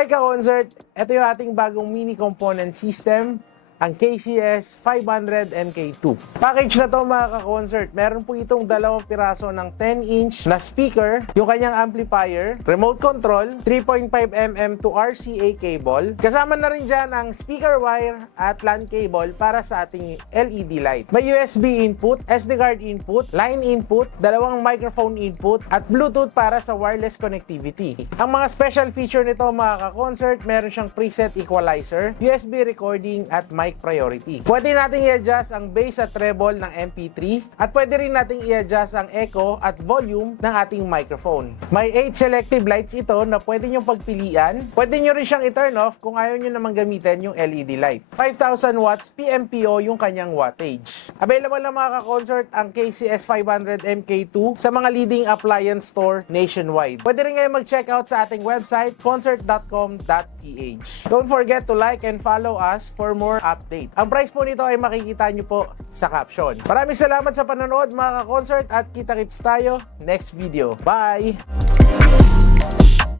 Hi ka-concert! Ito yung ating bagong mini component system, ang KCS 500 MK2. Package na to mga ka-concert. Meron po itong dalawang piraso ng 10-inch na speaker, yung kanyang amplifier, remote control, 3.5mm to RCA cable. Kasama na rin dyan ang speaker wire at LAN cable para sa ating LED light. May USB input, SD card input, line input, dalawang microphone input, at Bluetooth para sa wireless connectivity. Ang mga special feature nito mga ka-concert, meron siyang preset equalizer, USB recording, at mic priority. Pwede nating i-adjust ang bass at treble ng MP3 at pwede rin nating i-adjust ang echo at volume ng ating microphone. May 8 selective lights ito na pwede nyong pagpilian. Pwede nyo rin siyang i-turn off kung ayaw nyo namang gamitin yung LED light. 5,000 watts PMPO yung kanyang wattage. Available na mga ka-concert ang KCS 500 MK2 sa mga leading appliance store nationwide. Pwede rin kayo mag-check out sa ating website concert.com.ph. Don't forget to like and follow us for more update. Ang price po nito ay makikita nyo po sa caption. Maraming salamat sa panonood mga ka-concert at kita-kits tayo next video. Bye!